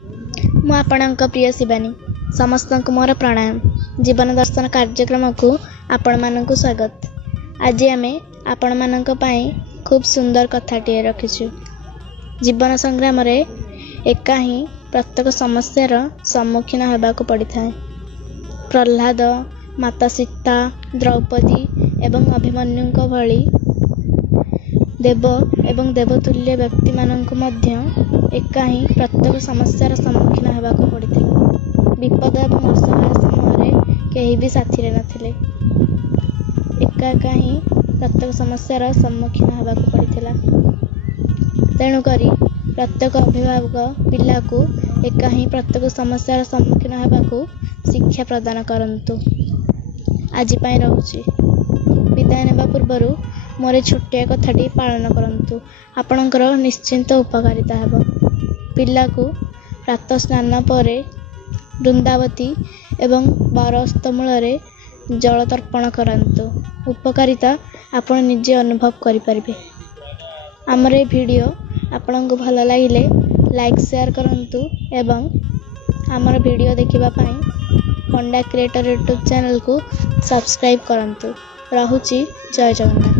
ମୁଁ ଆପଣଙ୍କ ପ୍ରିୟ ଶିବାନୀ। ସମସ୍ତଙ୍କୁ ମୋର ପ୍ରଣାମ। ଜୀବନ ଦର୍ଶନ କାର୍ଯ୍ୟକ୍ରମକୁ ଆପଣମାନଙ୍କୁ ସ୍ୱାଗତ। ଆଜି ଆମେ ଆପଣମାନଙ୍କ ପାଇଁ ଖୁବ୍ ସୁନ୍ଦର କଥାଟିଏ ରଖିଛୁ। ଜୀବନ ସଂଗ୍ରାମରେ ଏକା ହିଁ ପ୍ରତ୍ୟେକ ସମସ୍ୟାର ସମ୍ମୁଖୀନ ହେବାକୁ ପଡ଼ିଥାଏ। ପ୍ରହ୍ଲାଦ, ମାତା ସୀତା, ଦ୍ରୌପଦୀ ଏବଂ ଅଭିମନ୍ୟୁଙ୍କ ଭଳି ଦେବ ଏବଂ ଦେବତୁଲ୍ୟ ବ୍ୟକ୍ତିମାନଙ୍କୁ ମଧ୍ୟ ଏକା ହିଁ ପ୍ରତ୍ୟେକ ସମସ୍ୟାର ସମ୍ମୁଖୀନ ହେବାକୁ ପଡ଼ିଥିଲା। ବିପଦ ଏବଂ ଅସହାୟ ସମୟରେ କେହି ବି ସାଥିରେ ନଥିଲେ। ଏକା ହିଁ ପ୍ରତ୍ୟେକ ସମସ୍ୟାର ସମ୍ମୁଖୀନ ହେବାକୁ ପଡ଼ିଥିଲା। ତେଣୁକରି ପ୍ରତ୍ୟେକ ଅଭିଭାବକ ପିଲାକୁ ଏକା ହିଁ ପ୍ରତ୍ୟେକ ସମସ୍ୟାର ସମ୍ମୁଖୀନ ହେବାକୁ ଶିକ୍ଷା ପ୍ରଦାନ କରନ୍ତୁ। ଆଜି ପାଇଁ ରହୁଛି। ବିଦାୟ ନେବା ପୂର୍ବରୁ ମୋର ଛୋଟିଆ କଥାଟି ପାଳନ କରନ୍ତୁ। ଆପଣଙ୍କର ନିଶ୍ଚିନ୍ତ ଉପକାରିତା ହେବ। ପିଲାକୁ ପ୍ରାତଃ ସ୍ନାନ ପରେ ବୃନ୍ଦାବତୀ ଏବଂ ବରସ୍ତ ମୂଳରେ ଜଳ ତର୍ପଣ କରନ୍ତୁ। ଉପକାରିତା ଆପଣ ନିଜେ ଅନୁଭବ କରିପାରିବେ। ଆମର ଏ ଭିଡ଼ିଓ ଆପଣଙ୍କୁ ଭଲ ଲାଗିଲେ ଲାଇକ୍ ସେୟାର କରନ୍ତୁ ଏବଂ ଆମର ଭିଡ଼ିଓ ଦେଖିବା ପାଇଁ ପଣ୍ଡା କ୍ରିଏଟର ୟୁଟ୍ୟୁବ୍ ଚ୍ୟାନେଲକୁ ସବସ୍କ୍ରାଇବ୍ କରନ୍ତୁ। ରହୁଛି। ଜୟ ଜଗନ୍ନାଥ।